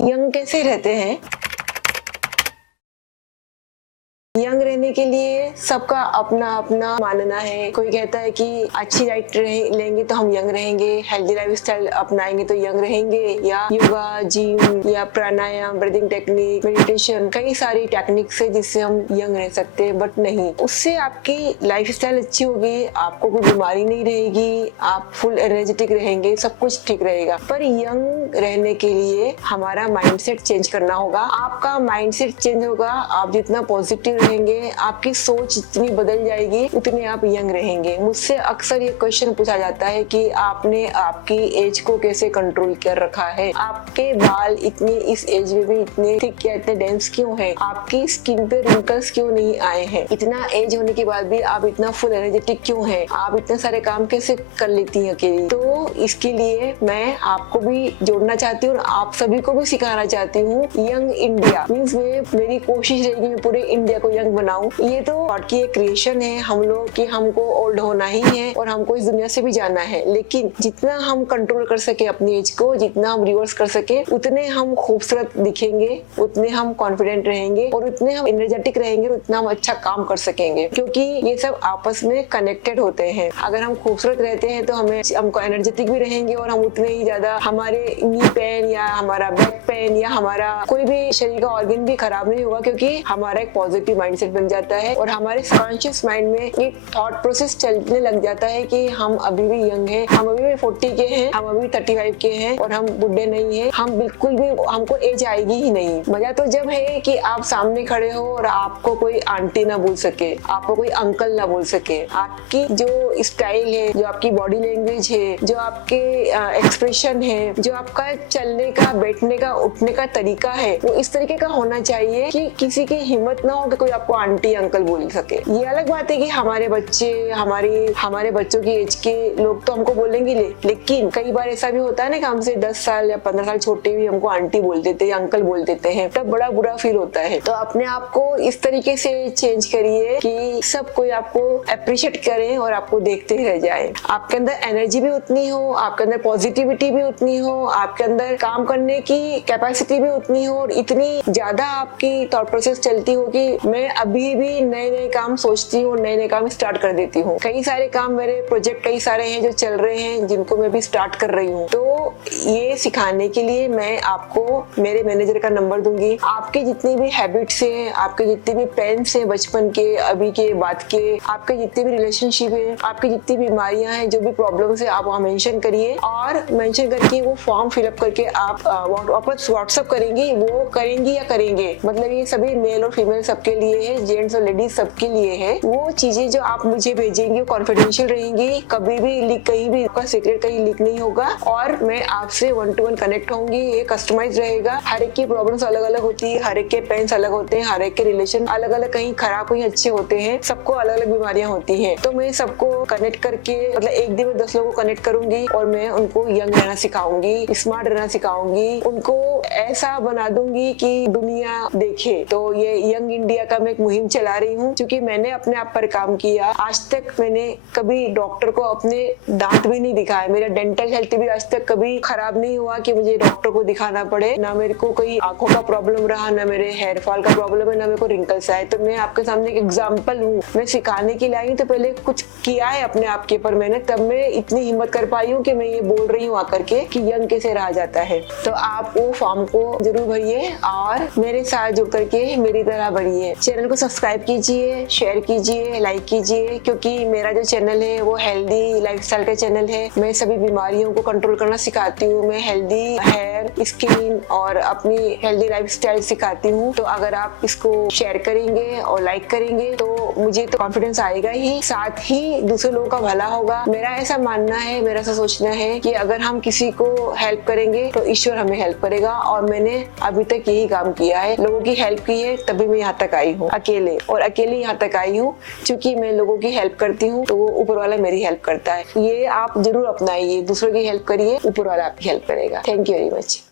Young कैसे रहते हैं? यंग रहने के लिए सबका अपना अपना मानना है। कोई कहता है कि अच्छी डाइट लेंगे तो हम यंग रहेंगे, हेल्दी लाइफस्टाइल अपनाएंगे तो यंग रहेंगे, या योगा, जिम या प्राणायाम, ब्रीदिंग टेक्निक, मेडिटेशन, कई सारी टेक्निक्स है जिससे हम यंग रह सकते हैं। बट नहीं, उससे आपकी लाइफस्टाइल अच्छी होगी, आपको कोई बीमारी नहीं रहेगी, आप फुल एनर्जेटिक रहेंगे, सब कुछ ठीक रहेगा। पर यंग रहने के लिए हमारा माइंडसेट चेंज करना होगा। आपका माइंडसेट चेंज होगा, आप जितना पॉजिटिव रहेंगे, आपकी सोच जितनी बदल जाएगी, उतने आप यंग रहेंगे। मुझसे अक्सर ये क्वेश्चन पूछा जाता है कि आपने आपकी एज को कैसे कंट्रोल कर रखा है, आपके बाल इतने इस एज में भी इतने थिक या इतने डेंस क्यों है, आपकी स्किन पे रिंकल्स क्यों नहीं आए हैं, इतना एज होने के बाद भी आप इतना फुल एनर्जेटिक क्यों है, आप इतने सारे काम कैसे कर लेती हैं अकेली। तो इसके लिए मैं आपको भी जोड़ना चाहती हूँ और आप सभी को भी सिखाना चाहती हूँ। यंग इंडिया मीन्स मेरी कोशिश रहेगी मैं पूरे इंडिया को यंग बनाऊं। ये तो गॉड की एक क्रिएशन है हम लोग कि हमको ओल्ड होना ही है और हमको इस दुनिया से भी जाना है, लेकिन जितना हम कंट्रोल कर सके अपनी एज को, जितना हम रिवर्स कर सके, उतने हम खूबसूरत दिखेंगे, उतने हम कॉन्फिडेंट रहेंगे और उतने हम एनर्जेटिक रहेंगे, उतना हम अच्छा काम कर सकेंगे, क्योंकि ये सब आपस में कनेक्टेड होते हैं। अगर हम खूबसूरत रहते हैं तो हमको एनर्जेटिक भी रहेंगे और हम उतने ही ज्यादा हमारे नी पेन या हमारा बैक पेन या हमारा कोई भी शरीर का ऑर्गन भी खराब नहीं होगा, क्योंकि हमारा एक पॉजिटिव माइंडसेट बन जाता है और हमारे सबकॉन्शियस माइंड में एक थॉट प्रोसेस चलने लग जाता है कि हम अभी भी यंग हैं, हम अभी भी 40 के हैं, हम अभी 35 के हैं और हम बुढ़े नहीं हैं, हम बिल्कुल भी, हमको एज आएगी ही नहीं। मजा तो जब है कि आप सामने खड़े हो और आपको कोई आंटी ना बोल सके, आपको कोई अंकल ना बोल सके, आपकी जो स्टाइल है, जो आपकी बॉडी लैंग्वेज है, जो आपके एक्सप्रेशन है, जो आपका चलने का, बैठने का, उठने का तरीका है, वो इस तरीके का होना चाहिए कि किसी की हिम्मत ना हो कि कोई आपको आंटी अंकल बोल सके। ये अलग बात है कि हमारे बच्चे, हमारे बच्चों की एज के लोग तो हमको बोलेंगे, लेकिन कई बार ऐसा भी होता है ना कि हमसे 10 साल या 15 साल छोटे भी हमको आंटी बोल देते हैं, अंकल बोल देते हैं, तब बड़ा बुरा फील होता है। तो अपने आप को इस तरीके से चेंज करिए कि सब कोई आपको अप्रिशिएट करे और आपको देखते रह जाए। आपके अंदर एनर्जी भी उतनी हो, आपके अंदर पॉजिटिविटी भी उतनी हो, आपके अंदर काम करने की कैपेसिटी भी उतनी हो और इतनी ज्यादा आपकी थॉट प्रोसेस चलती हो कि मैं अभी भी नए नए काम सोचती हूँ, नए नए काम स्टार्ट कर देती हूँ। कई सारे काम, मेरे प्रोजेक्ट कई सारे हैं जो चल रहे हैं, जिनको मैं भी स्टार्ट कर रही हूँ। तो ये सिखाने के लिए मैं आपको मेरे मैनेजर का नंबर दूंगी। आपके जितनी भी हैबिट्स हैं, आपके जितने भी पेन्स हैं बचपन के, अभी के, बाद के, आपके जितने भी रिलेशनशिप है, आपकी जितनी बीमारियां हैं, जो भी प्रॉब्लम्स है, आप वहाँ मेंशन करिए और मेंशन करके वो फॉर्म फिलअप करके आप वापस व्हाट्सअप करेंगी, वो करेंगी या करेंगे, मतलब ये सभी मेल और फीमेल सबके लिए है, जेंट्स और लेडीज सबके लिए है। वो चीजें जो आप मुझे भेजेंगे कॉन्फिडेंशियल रहेंगी, कभी भी लीक, कहीं भी आपका सीक्रेट कहीं लीक नहीं होगा और मैं आपसे 1 to 1 कनेक्ट होंगी। ये कस्टमाइज रहेगा, हर एक की प्रॉब्लम्स अलग अलग होती है, हर एक के पेन्स अलग होते हैं, हर एक के रिलेशन अलग अलग, कहीं खराब कहीं अच्छे होते हैं, सबको अलग अलग बीमारियां होती हैं। तो मैं सबको कनेक्ट करके, मतलब एक दिन में 10 लोगों को कनेक्ट करूंगी और मैं उनको यंग रहना सिखाऊंगी, स्मार्ट रहना सिखाऊंगी, उनको ऐसा बना दूंगी कि दुनिया देखे। तो ये यंग इंडिया का मैं एक मुहिम चला रही हूँ, क्योंकि मैंने अपने आप पर काम किया। आज तक मैंने कभी डॉक्टर को अपने दांत भी नहीं दिखाए, मेरा डेंटल हेल्थ भी आज तक कभी खराब नहीं हुआ कि मुझे डॉक्टर को दिखाना पड़े, ना मेरे को कोई आंखों का प्रॉब्लम रहा, ना मेरे हेयर फॉल का प्रॉब्लम है, ना मेरे को रिंकल्स आए। तो मैं आपके सामने एक एग्जाम्पल हूँ। मैं सिखाने के लिए आई तो पहले कुछ किया है अपने आप के पर मैंने, तब मैं इतनी हिम्मत कर पाई हूँ कि मैं ये बोल रही हूँ आकर के कि यंग कैसे रहा जाता है। तो आप वो फॉर्म को जरूर भरिए और मेरे साथ जुड़ करके मेरी तरह बढ़िए। चैनल को सब्सक्राइब कीजिए, शेयर कीजिए, लाइक कीजिए, क्योंकि मेरा जो चैनल है वो हेल्दी लाइफस्टाइल का चैनल है। मैं सभी बीमारियों को कंट्रोल करना सिखाती हूँ, मैं हेल्दी हेयर, स्किन और अपनी हेल्दी लाइफस्टाइल सिखाती हूँ। तो अगर आप इसको शेयर करेंगे और लाइक करेंगे तो मुझे तो कॉन्फिडेंस आएगा ही, साथ ही दूसरे लोगों का भला होगा। मेरा ऐसा मानना है, मेरा ऐसा सोचना है कि अगर हम किसी को हेल्प करेंगे तो ईश्वर हमें हेल्प करेगा और मैंने अभी तक यही काम किया है, लोगों की हेल्प की है, तभी मैं यहाँ तक आई हूँ अकेले, और अकेले यहाँ तक आई हूँ क्योंकि मैं लोगों की हेल्प करती हूँ तो वो ऊपर वाला मेरी हेल्प करता है। ये आप जरूर अपनाइए, दूसरों की हेल्प करिए, ऊपर वाला आपकी हेल्प करेगा। Thank you very much.